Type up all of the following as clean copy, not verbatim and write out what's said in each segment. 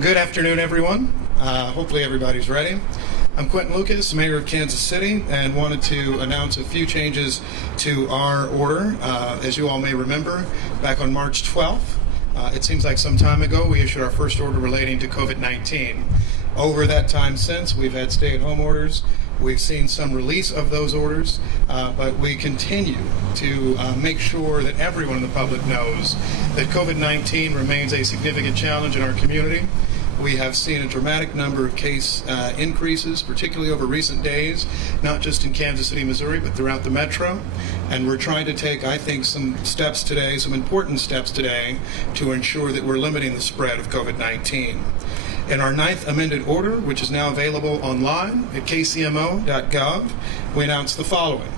Good afternoon, everyone. Hopefully everybody's ready. I'm Quinton, Mayor of Kansas City, and wanted to announce a few changes to our order. As you all may remember, back on March 12th, it seems like some time ago, we issued our first order relating to COVID-19. Over that time since, we've had stay-at-home orders. We've seen some release of those orders, but we continue to make sure that everyone in the public knows that COVID-19 remains a significant challenge in our community. We have seen a dramatic number of case increases, particularly over recent days, not just in Kansas City, Missouri, but throughout the metro. And we're trying to take, I think, some steps today, some important steps today, to ensure that we're limiting the spread of COVID-19. In our 9th amended order, which is now available online at kcmo.gov, we announced the following.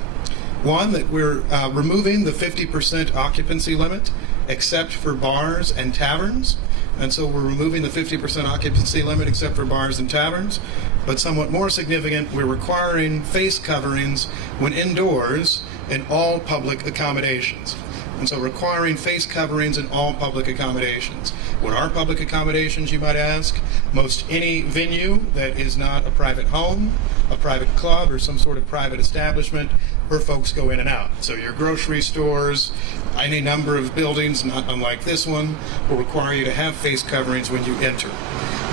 One, that we're removing the 50% occupancy limit, except for bars and taverns. And so we're removing the 50% occupancy limit except for bars and taverns. But somewhat more significant, we're requiring face coverings when indoors in all public accommodations. And so requiring face coverings in all public accommodations. What are public accommodations, you might ask? Most any venue that is not a private home, a private club, or some sort of private establishment where folks go in and out. So your grocery stores, any number of buildings, not unlike this one, will require you to have face coverings when you enter.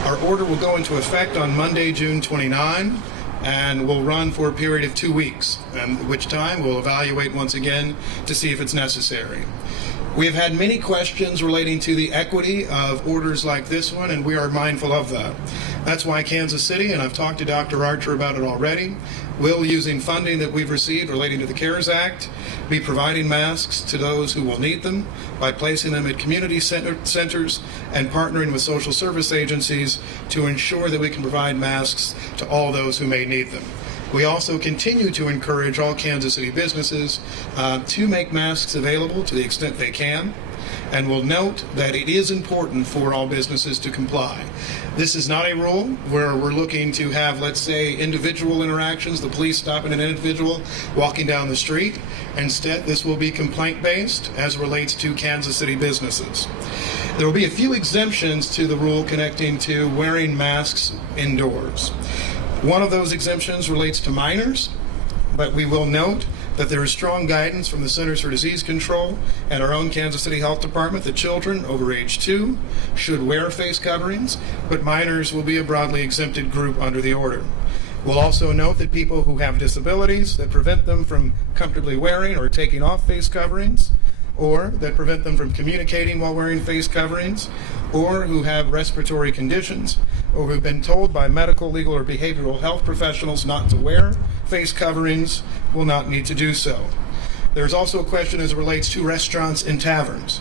Our order will go into effect on Monday, June 29, and will run for a period of 2 weeks, at which time we'll evaluate once again to see if it's necessary. We have had many questions relating to the equity of orders like this one, and we are mindful of that. That's why Kansas City, and I've talked to Dr. Archer about it already, will, using funding that we've received relating to the CARES Act, be providing masks to those who will need them by placing them at community centers and partnering with social service agencies to ensure that we can provide masks to all those who may need them. We also continue to encourage all Kansas City businesses to make masks available to the extent they can, and will note that it is important for all businesses to comply. This is not a rule where we're looking to have, let's say, individual interactions, the police stopping an individual walking down the street. Instead, this will be complaint-based as relates to Kansas City businesses. There will be a few exemptions to the rule connecting to wearing masks indoors. One of those exemptions relates to minors, but we will note that there is strong guidance from the Centers for Disease Control and our own Kansas City Health Department that children over age 2 should wear face coverings, but minors will be a broadly exempted group under the order. We'll also note that people who have disabilities that prevent them from comfortably wearing or taking off face coverings, or that prevent them from communicating while wearing face coverings, or who have respiratory conditions, or who've been told by medical, legal, or behavioral health professionals not to wear face coverings will not need to do so. There's also a question as it relates to restaurants and taverns.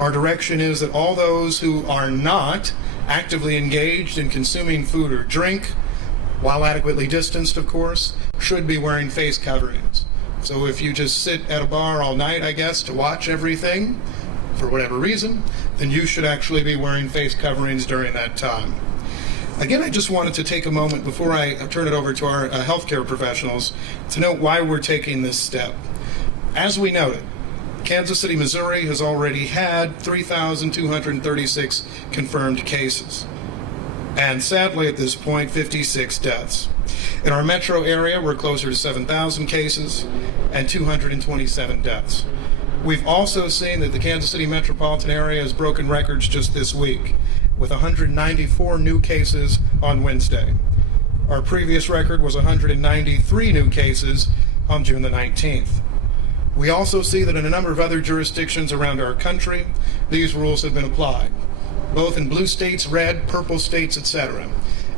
Our direction is that all those who are not actively engaged in consuming food or drink, while adequately distanced, of course, should be wearing face coverings. So if you just sit at a bar all night, I guess, to watch everything, for whatever reason, then you should actually be wearing face coverings during that time. Again, I just wanted to take a moment before I turn it over to our healthcare professionals to note why we're taking this step. As we noted, Kansas City, Missouri has already had 3,236 confirmed cases. And sadly, at this point, 56 deaths. In our metro area, we're closer to 7,000 cases and 227 deaths. We've also seen that the Kansas City metropolitan area has broken records just this week, with 194 new cases on Wednesday. Our previous record was 193 new cases on June the 19th. We also see that in a number of other jurisdictions around our country, these rules have been applied, both in blue states, red, purple states, etc.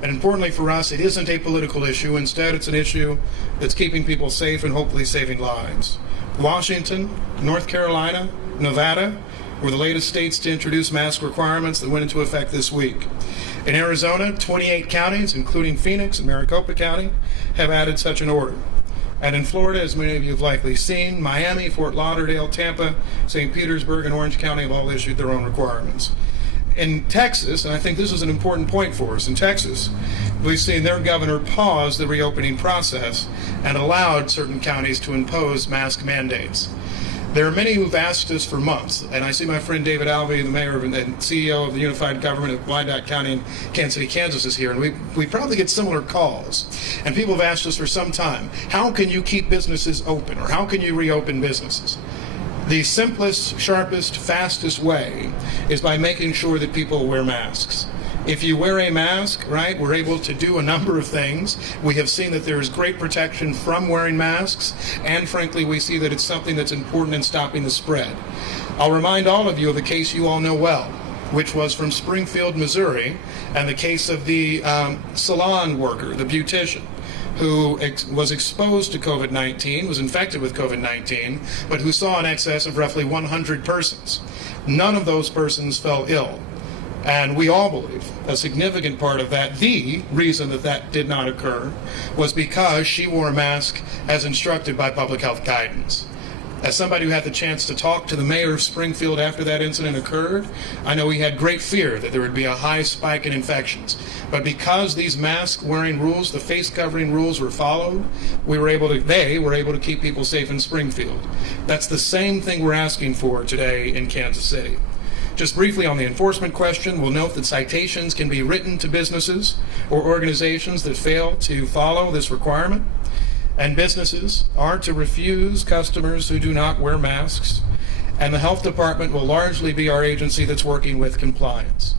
And importantly for us, it isn't a political issue. Instead, it's an issue that's keeping people safe and hopefully saving lives. Washington, North Carolina, Nevada were the latest states to introduce mask requirements that went into effect this week. In Arizona, 28 counties, including Phoenix and Maricopa County, have added such an order. And in Florida, as many of you have likely seen, Miami, Fort Lauderdale, Tampa, St. Petersburg, and Orange County have all issued their own requirements. In Texas, and I think this is an important point for us, in Texas, we've seen their governor pause the reopening process and allowed certain counties to impose mask mandates. There are many who've asked us for months, and I see my friend David Alvey, the mayor and CEO of the Unified Government of Wyandotte County in Kansas City, Kansas, is here, and we probably get similar calls. And people have asked us for some time, how can you keep businesses open, or how can you reopen businesses? The simplest, sharpest, fastest way is by making sure that people wear masks. If you wear a mask, right, we're able to do a number of things. We have seen that there is great protection from wearing masks, and frankly, we see that it's something that's important in stopping the spread. I'll remind all of you of a case you all know well, which was from Springfield, Missouri, and the case of the salon worker, the beautician, who was exposed to COVID-19, was infected with COVID-19, but who saw an excess of roughly 100 persons. None of those persons fell ill. And we all believe a significant part of that, the reason that that did not occur, was because she wore a mask as instructed by public health guidance. As somebody who had the chance to talk to the mayor of Springfield after that incident occurred, I know he had great fear that there would be a high spike in infections. But because these mask wearing rules, the face covering rules were followed, they were able to keep people safe in Springfield. That's the same thing we're asking for today in Kansas City. Just briefly on the enforcement question, we'll note that citations can be written to businesses or organizations that fail to follow this requirement. And businesses are to refuse customers who do not wear masks. And the health department will largely be our agency that's working with compliance.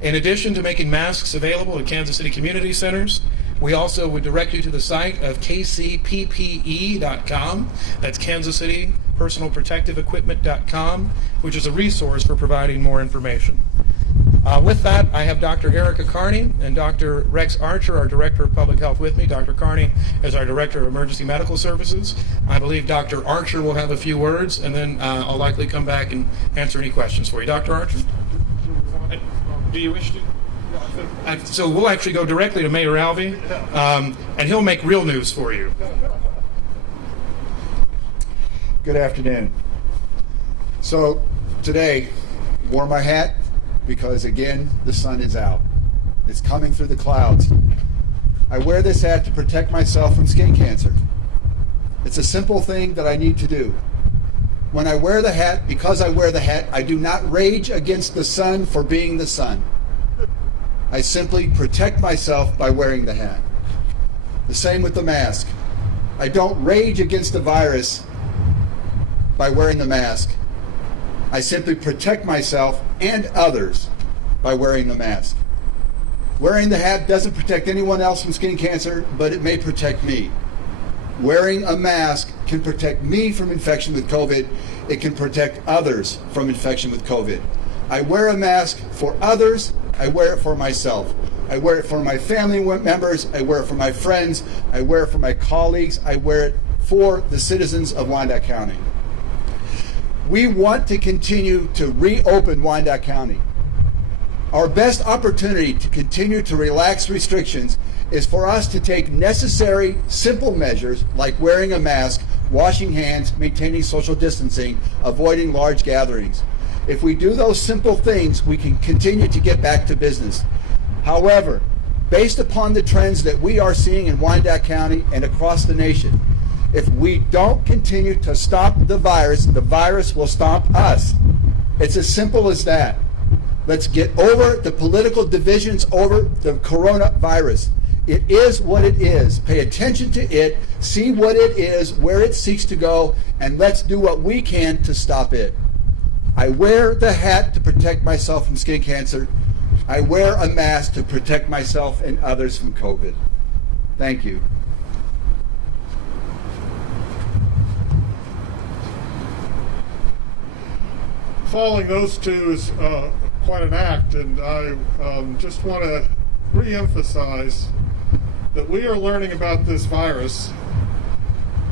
In addition to making masks available at Kansas City community centers, we also would direct you to the site of kcppe.com. That's Kansas City Personal Protective Equipment.com, which is a resource for providing more information. With that, I have Dr. Erica Carney and Dr. Rex Archer, our Director of Public Health, with me. Dr. Carney is our Director of Emergency Medical Services. I believe Dr. Archer will have a few words, and then I'll likely come back and answer any questions for you. Dr. Archer? Do you wish to? So we'll actually go directly to Mayor Alvey, and he'll make real news for you. Good afternoon. So today, wore my hat because again, the sun is out. It's coming through the clouds. I wear this hat to protect myself from skin cancer. It's a simple thing that I need to do. When I wear the hat, because I wear the hat, I do not rage against the sun for being the sun. I simply protect myself by wearing the hat. The same with the mask. I don't rage against the virus by wearing the mask. I simply protect myself and others by wearing the mask. Wearing the hat doesn't protect anyone else from skin cancer, but it may protect me. Wearing a mask can protect me from infection with COVID. It can protect others from infection with COVID. I wear a mask for others. I wear it for myself. I wear it for my family members. I wear it for my friends. I wear it for my colleagues. I wear it for the citizens of Wyandotte County. We want to continue to reopen Wyandotte County. Our best opportunity to continue to relax restrictions is for us to take necessary, simple measures like wearing a mask, washing hands, maintaining social distancing, avoiding large gatherings. If we do those simple things, we can continue to get back to business. However, based upon the trends that we are seeing in Wyandotte County and across the nation, if we don't continue to stop the virus will stop us. It's as simple as that. Let's get over the political divisions over the coronavirus. It is what it is. Pay attention to it, see what it is, where it seeks to go, and let's do what we can to stop it. I wear the hat to protect myself from skin cancer. I wear a mask to protect myself and others from COVID. Thank you. Following those two is quite an act, and I just want to re-emphasize that we are learning about this virus,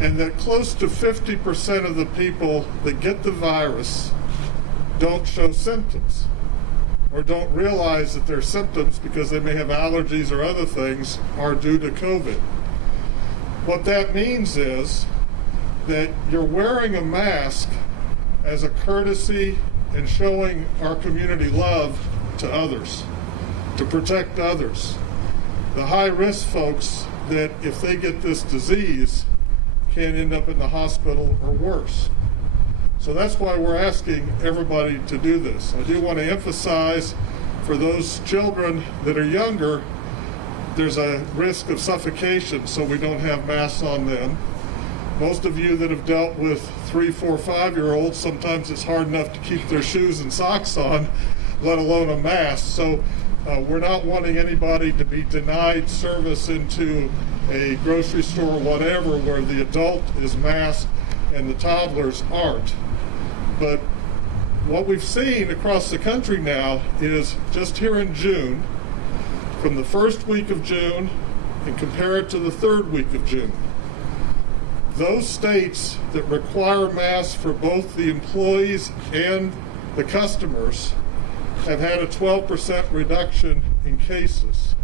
and that close to 50% of the people that get the virus don't show symptoms or don't realize that their symptoms, because they may have allergies or other things, are due to COVID. What that means is that you're wearing a mask as a courtesy and showing our community love to others, to protect others. The high-risk folks that if they get this disease can end up in the hospital or worse. So that's why we're asking everybody to do this. I do want to emphasize for those children that are younger, there's a risk of suffocation, so we don't have masks on them. Most of you that have dealt with 3, 4, 5-year-olds, sometimes it's hard enough to keep their shoes and socks on, let alone a mask. So we're not wanting anybody to be denied service into a grocery store or whatever where the adult is masked and the toddlers aren't. But what we've seen across the country now is just here in June, from the first week of June and compare it to the third week of June, those states that require masks for both the employees and the customers have had a 12% reduction in cases.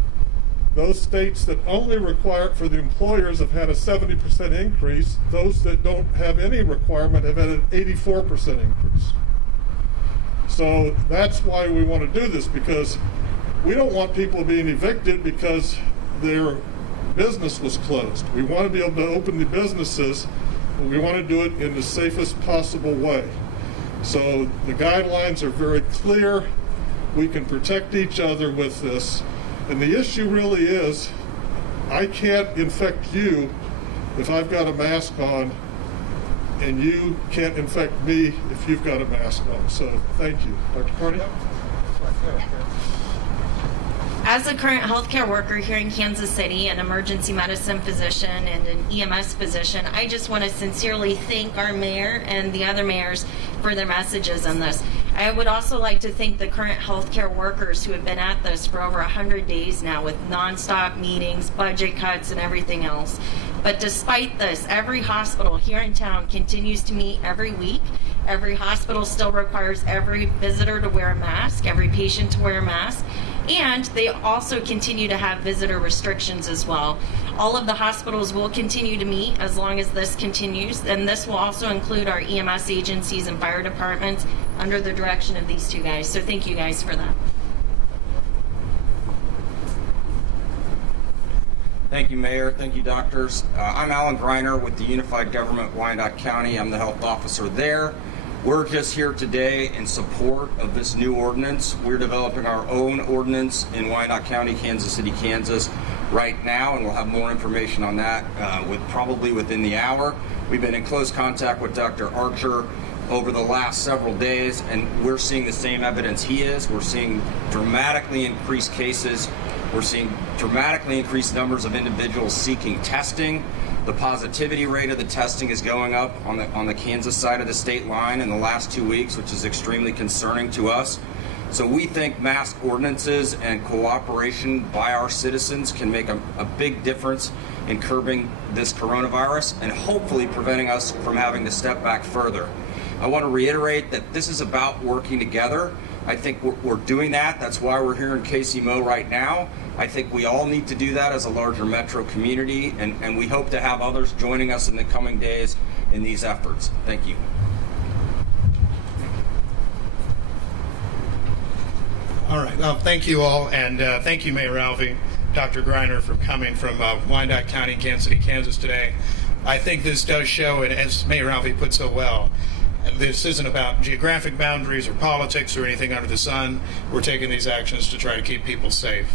Those states that only require it for the employers have had a 70% increase. Those that don't have any requirement have had an 84% increase. So that's why we want to do this, because we don't want people being evicted because their business was closed. We want to be able to open the businesses, but we want to do it in the safest possible way. So the guidelines are very clear. We can protect each other with this. And the issue really is, I can't infect you if I've got a mask on, and you can't infect me if you've got a mask on. So thank you. Dr. Carney? As a current healthcare worker here in Kansas City, an emergency medicine physician and an EMS physician, I just want to sincerely thank our mayor and the other mayors for their messages on this. I would also like to thank the current healthcare workers who have been at this for over 100 days now with nonstop meetings, budget cuts, and everything else. But despite this, every hospital here in town continues to meet every week. Every hospital still requires every visitor to wear a mask, every patient to wear a mask. And they also continue to have visitor restrictions as well. All of the hospitals will continue to meet as long as this continues, and this will also include our EMS agencies and fire departments under the direction of these two guys. So thank you guys for that. Thank you, Mayor. Thank you, doctors. I'm Alan Greiner with the Unified Government Wyandotte County. I'm the health officer there. We're just here today in support of this new ordinance. We're developing our own ordinance in Wyandotte County, Kansas City, Kansas right now, and we'll have more information on that probably within the hour. We've been in close contact with Dr. Archer over the last several days, and we're seeing the same evidence he is. We're seeing dramatically increased cases. We're seeing dramatically increased numbers of individuals seeking testing. The positivity rate of the testing is going up on the Kansas side of the state line in the last 2 weeks, which is extremely concerning to us. So we think mask ordinances and cooperation by our citizens can make a big difference in curbing this coronavirus and hopefully preventing us from having to step back further. I want to reiterate that this is about working together. I think we're doing that. That's why we're here in KCMO right now. I think we all need to do that as a larger metro community, and we hope to have others joining us in the coming days in these efforts. Thank you. All right. Well, thank you all, and thank you, Mayor Alvey, Dr. Greiner, for coming from Wyandotte County, Kansas City, Kansas today. I think this does show, and as Mayor Alvey put so well, this isn't about geographic boundaries or politics or anything under the sun. We're taking these actions to try to keep people safe.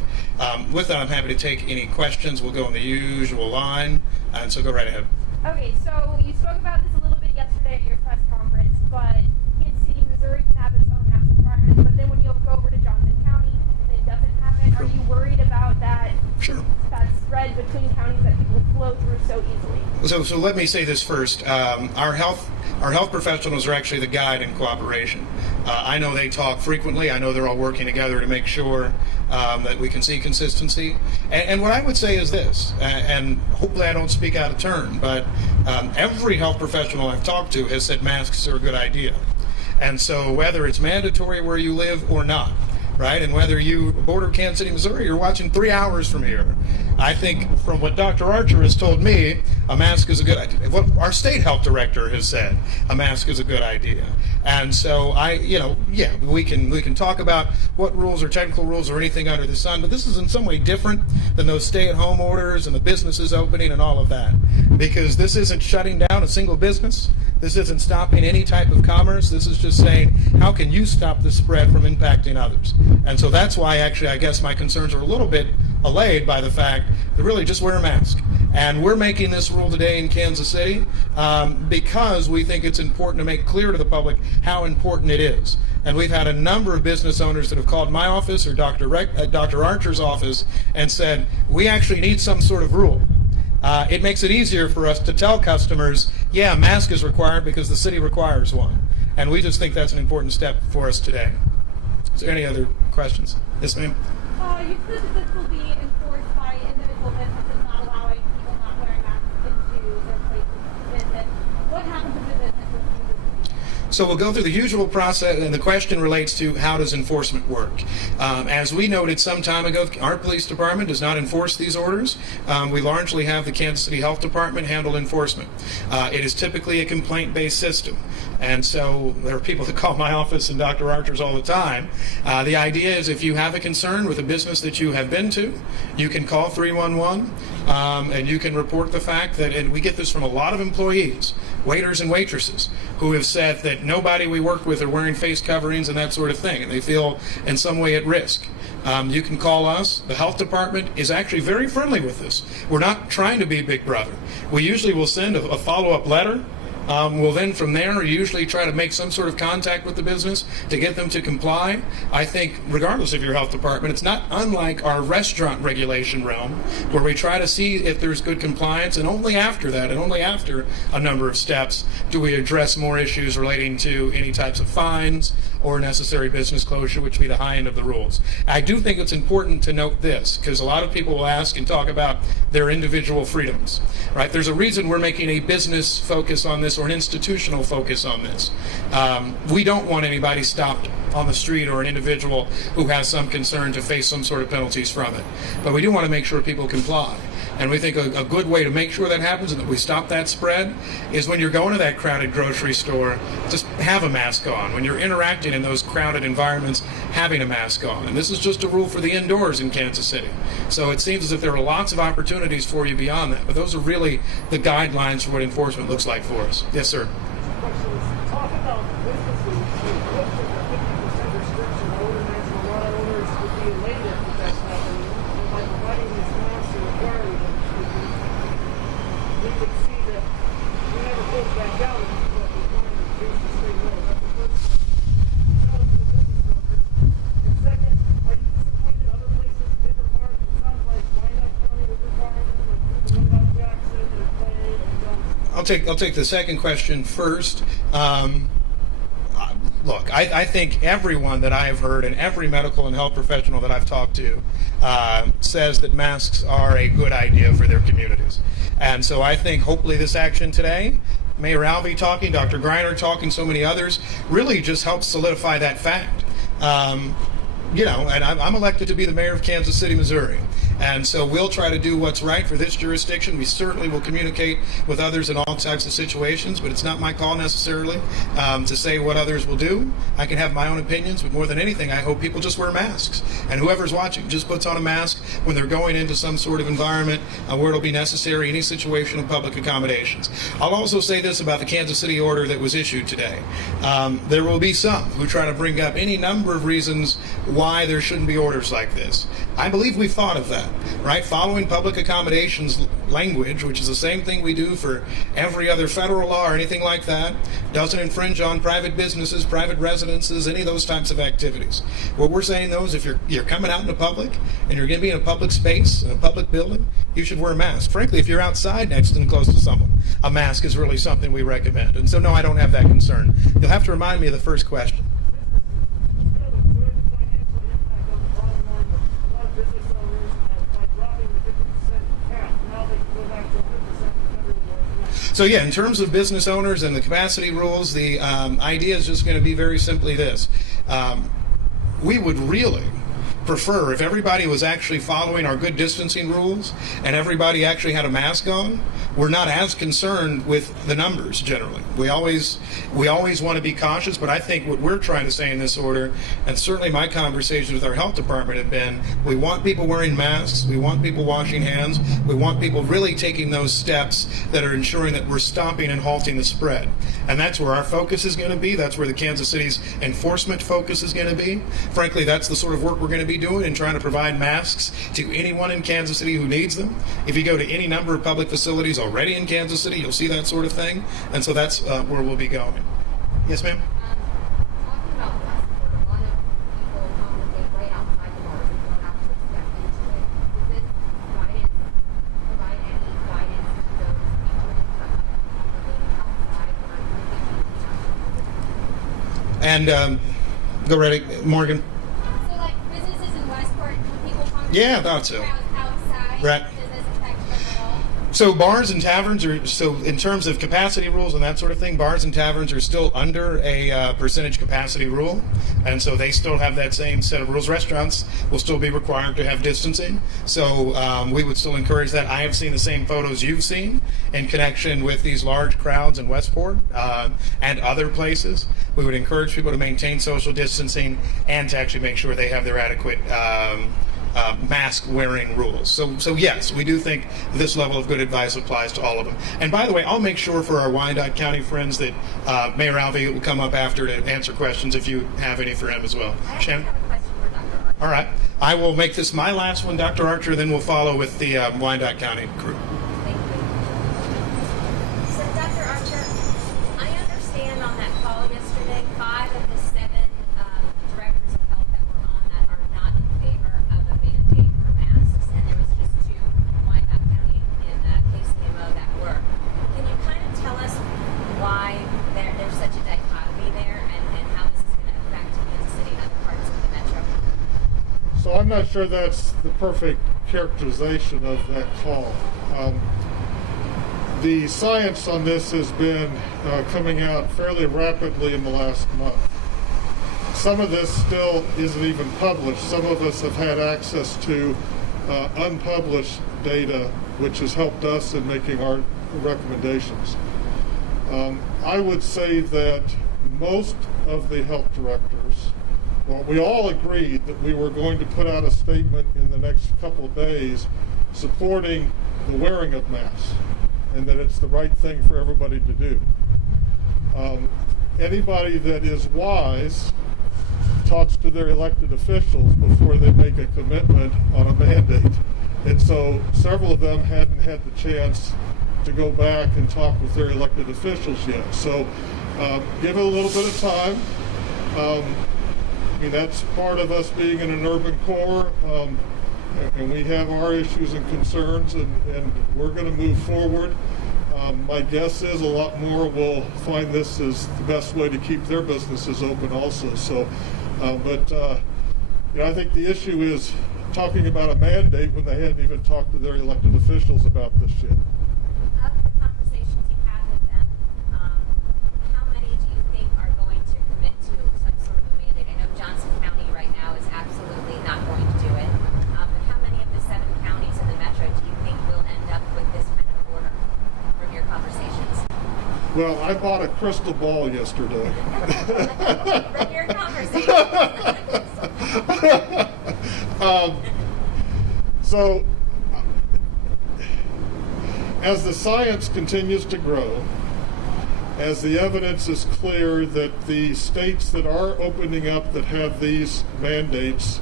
With that, I'm happy to take any questions. We'll go in the usual line, and so go right ahead. Okay, so you spoke about this a little bit yesterday at your press conference, but Kansas City, Missouri can have its own mask requirements, but then when you go over to Johnson County, it doesn't have it. Are you worried about that? Sure. That spread between counties that people flow through so easily? So let me say this first. Our health professionals are actually the guide in cooperation. I know they talk frequently. I know they're all working together to make sure that we can see consistency. And what I would say is this, and hopefully I don't speak out of turn, but every health professional I've talked to has said masks are a good idea. And so whether it's mandatory where you live or not, right, and whether you border Kansas City, Missouri, you're watching 3 hours from here, I think from what Dr. Archer has told me, a mask is a good idea. What our state health director has said, a mask is a good idea. And so we can talk about what rules or technical rules or anything under the sun, but this is in some way different than those stay-at-home orders and the businesses opening and all of that, because this isn't shutting down a single business. This isn't stopping any type of commerce. This is just saying, how can you stop the spread from impacting others? And so that's why, actually, I guess my concerns are a little bit allayed by the fact that really just wear a mask. And we're making this rule today in Kansas City because we think it's important to make clear to the public how important it is. And we've had a number of business owners that have called my office or Dr. Archer's office and said, we actually need some sort of rule. It makes it easier for us to tell customers, yeah, a mask is required because the city requires one. And we just think that's an important step for us today. Is there any other questions? Yes, ma'am? You said that this will be enforced by individual businesses not allowing people not wearing masks into their places of business. What happens if the business refuses? So we'll go through the usual process, and the question relates to how does enforcement work. As we noted some time ago, our police department does not enforce these orders. We largely have the Kansas City Health Department handle enforcement. It is typically a complaint-based system. And so there are people that call my office and Dr. Archer's all the time. The idea is if you have a concern with a business that you have been to, you can call 311 and you can report the fact that, and we get this from a lot of employees, waiters and waitresses, who have said that nobody we work with are wearing face coverings and that sort of thing, and they feel in some way at risk. You can call us. The health department is actually very friendly with this. We're not trying to be Big Brother. We usually will send a follow-up letter. We'll then from there usually try to make some sort of contact with the business to get them to comply. I think regardless of your health department, it's not unlike our restaurant regulation realm where we try to see if there's good compliance, and only after that and only after a number of steps do we address more issues relating to any types of fines or necessary business closure, which would be the high end of the rules. I do think it's important to note this because a lot of people will ask and talk about their individual freedoms, right? There's a reason we're making a business focus on this or an institutional focus on this. We don't want anybody stopped on the street or an individual who has some concern to face some sort of penalties from it. But we do want to make sure people comply. And we think a good way to make sure that happens and that we stop that spread is when you're going to that crowded grocery store, just have a mask on. When you're interacting in those crowded environments, having a mask on. And this is just a rule for the indoors in Kansas City. So it seems as if there are lots of opportunities for you beyond that. But those are really the guidelines for what enforcement looks like for us. Yes, sir. Talk about businesses who look at the 50% restriction. I would imagine a lot of owners would be elated if that's happening. And by providing these masks or requiring them, we could see that we never pulled back down and people that were going to reduce the state rule. That's the first thing. Show it to the business owners. And second, are you disappointed other places did require them? It sounds like Wyandotte County would require them, and what about Jackson and Clay and Johnson? I'll take the second question first. Look, I think everyone that I have heard and every medical and health professional that I've talked to says that masks are a good idea for their communities. And so I think hopefully this action today, Mayor Alvey talking, Dr. Greiner talking, so many others, really just helps solidify that fact. And I'm elected to be the mayor of Kansas City, Missouri. And so we'll try to do what's right for this jurisdiction. We certainly will communicate with others in all types of situations, but it's not my call necessarily to say what others will do. I can have my own opinions, but more than anything, I hope people just wear masks. And whoever's watching just puts on a mask when they're going into some sort of environment where it'll be necessary, any situation of public accommodations. I'll also say this about the Kansas City order that was issued today. There will be some who try to bring up any number of reasons why there shouldn't be orders like this. I believe we've thought of that, right? Following public accommodations language, which is the same thing we do for every other federal law or anything like that, doesn't infringe on private businesses, private residences, any of those types of activities. What we're saying, though, is if you're coming out in the public and you're going to be in a public space, in a public building, you should wear a mask. Frankly, if you're outside next and close to someone, a mask is really something we recommend. And so, no, I don't have that concern. You'll have to remind me of the first question. So yeah, in terms of business owners and the capacity rules, the idea is just going to be very simply this. We would really prefer if everybody was actually following our good distancing rules and everybody actually had a mask on. We're not as concerned with the numbers generally. We always want to be cautious, but I think what we're trying to say in this order, and certainly my conversations with our health department have been, we want people wearing masks, we want people washing hands, we want people really taking those steps that are ensuring that we're stopping and halting the spread. And that's where our focus is going to be. That's where the Kansas City's enforcement focus is going to be. Frankly, that's the sort of work we're going to be doing and trying to provide masks to anyone in Kansas City who needs them. If you go to any number of public facilities already in Kansas City, you'll see that sort of thing. And so that's where we'll be going. Yes, ma'am? Talking about the last quarter, a lot of people congregate right outside the bars and don't actually step into it. Does this guidance provide any guidance to those people who congregating outside or And go ready, Morgan. So, like businesses in Westport, when people congregate Yeah, I thought so. outside, Right. does this affect them at all? So bars and taverns are, so in terms of capacity rules and that sort of thing, bars and taverns are still under a percentage capacity rule. And so they still have that same set of rules. Restaurants will still be required to have distancing. So we would still encourage that. I have seen the same photos you've seen in connection with these large crowds in Westport and other places. We would encourage people to maintain social distancing and to actually make sure they have their adequate mask wearing rules. So yes, we do think this level of good advice applies to all of them. And by the way, I'll make sure for our Wyandotte County friends that Mayor Alvey will come up after to answer questions if you have any for him as well. I Shannon? have a question for Dr. Archer. All right. I will make this my last one, Dr. Archer, then we'll follow with the Wyandotte County crew. Thank you. So, Dr. Archer, I understand on that call yesterday, 5 of the 7 directors of health that were on that are not in favor of a mandate for masks, and there was just 2 Wyandotte County in KCMO that were. Can you kind of tell us why there's such a dichotomy there, and how this is going to affect Kansas City and other parts of the metro? So I'm not sure that's the perfect characterization of that call. The science on this has been coming out fairly rapidly in the last month. Some of this still isn't even published. Some of us have had access to unpublished data, which has helped us in making our recommendations. I would say that most of the health directors, well, we all agreed that we were going to put out a statement in the next couple of days supporting the wearing of masks and that it's the right thing for everybody to do. Anybody that is wise talks to their elected officials before they make a commitment on a mandate. And so several of them hadn't had the chance to go back and talk with their elected officials yet. So give it a little bit of time. I mean, that's part of us being in an urban core, and we have our issues and concerns, and we're going to move forward. My guess is a lot more will find this as the best way to keep their businesses open also. So, I think the issue is talking about a mandate when they hadn't even talked to their elected officials about this yet. Of the conversations you had with them, how many do you think are going to commit to some sort of a mandate? I know Johnson County right now is absolutely not going to do it. But how many of the 7 counties in the metro do you think will end up with this kind of order from your conversations? Well, I bought a crystal ball yesterday. From your conversations. So, as the science continues to grow, as the evidence is clear that the states that are opening up that have these mandates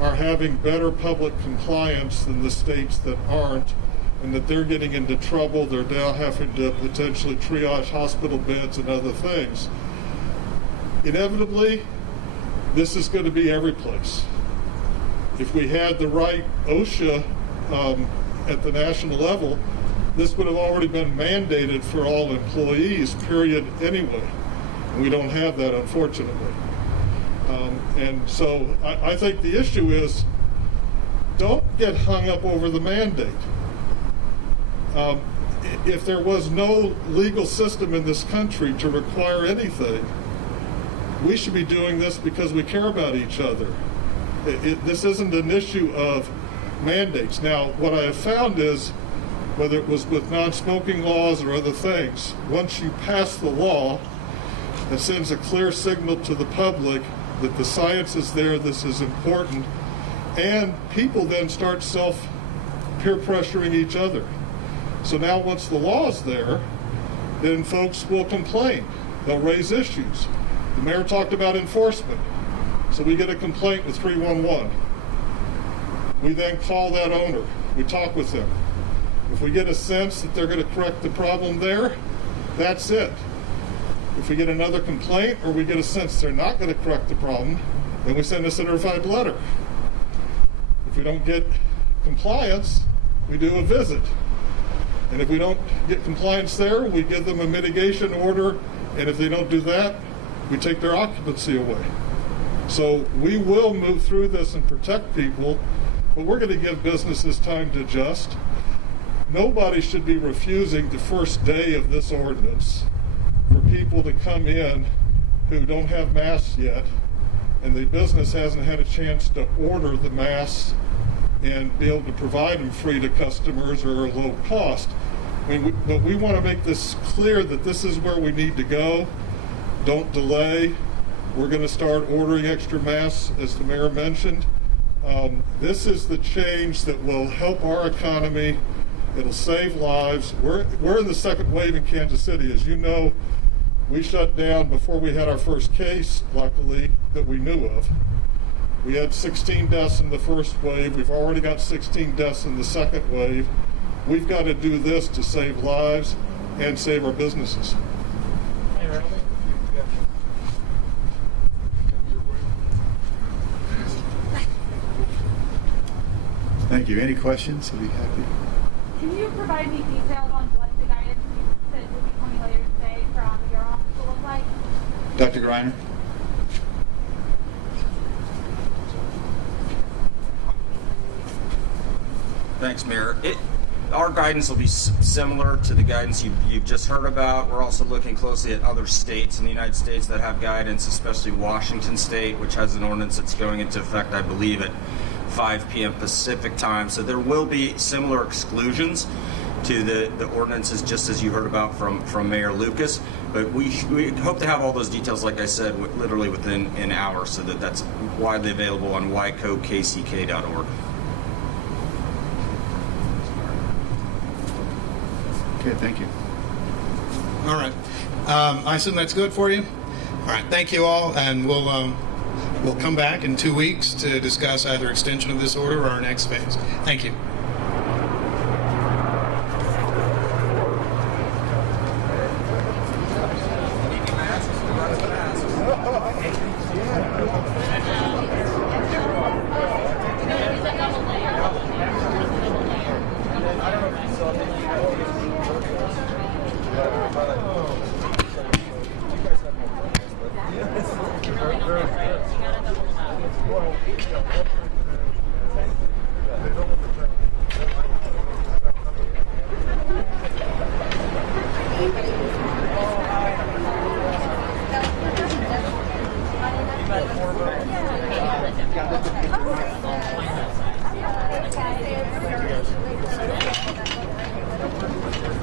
are having better public compliance than the states that aren't, and that they're getting into trouble, they're now having to potentially triage hospital beds and other things. Inevitably, this is going to be every place. If we had the right OSHA at the national level, this would have already been mandated for all employees, period, anyway. And we don't have that, unfortunately. And so I think the issue is, don't get hung up over the mandate. If there was no legal system in this country to require anything, we should be doing this because we care about each other. This isn't an issue of mandates. Now, what I have found is, whether it was with non-smoking laws or other things, once you pass the law, it sends a clear signal to the public that the science is there, this is important, and people then start peer pressuring each other. So now once the law is there, then folks will complain. They'll raise issues. The mayor talked about enforcement. So we get a complaint with 311. We then call that owner. We talk with them. If we get a sense that they're going to correct the problem there, that's it. If we get another complaint or we get a sense they're not going to correct the problem, then we send a certified letter. If we don't get compliance, we do a visit. And if we don't get compliance there, we give them a mitigation order, and if they don't do that, we take their occupancy away. So we will move through this and protect people, but we're going to give businesses time to adjust. Nobody should be refusing the first day of this ordinance for people to come in who don't have masks yet, and the business hasn't had a chance to order the masks and be able to provide them free to customers or at low cost. But we want to make this clear that this is where we need to go. Don't delay. We're going to start ordering extra masks, as the mayor mentioned. This is the change that will help our economy. It'll save lives. We're in the second wave in Kansas City. As you know, we shut down before we had our first case, luckily, that we knew of. We had 16 deaths in the first wave. We've already got 16 deaths in the second wave. We've got to do this to save lives and save our businesses. Thank you. Any questions? I'll be happy. Can you provide me details on what the guidance that will be coming later today from your office will look like? Dr. Greiner? Thanks, Mayor. Our guidance will be similar to the guidance you've just heard about. We're also looking closely at other states in the United States that have guidance, especially Washington State, which has an ordinance that's going into effect, I believe, at 5 p.m. Pacific time. So there will be similar exclusions to the ordinances, just as you heard about from Mayor Lucas. But we hope to have all those details, like I said, literally within an hour, so that's widely available on wicokck.org. Okay, thank you. All right. I assume that's good for you? All right. Thank you all, and we'll come back in 2 weeks to discuss either extension of this order or our next phase. Thank you.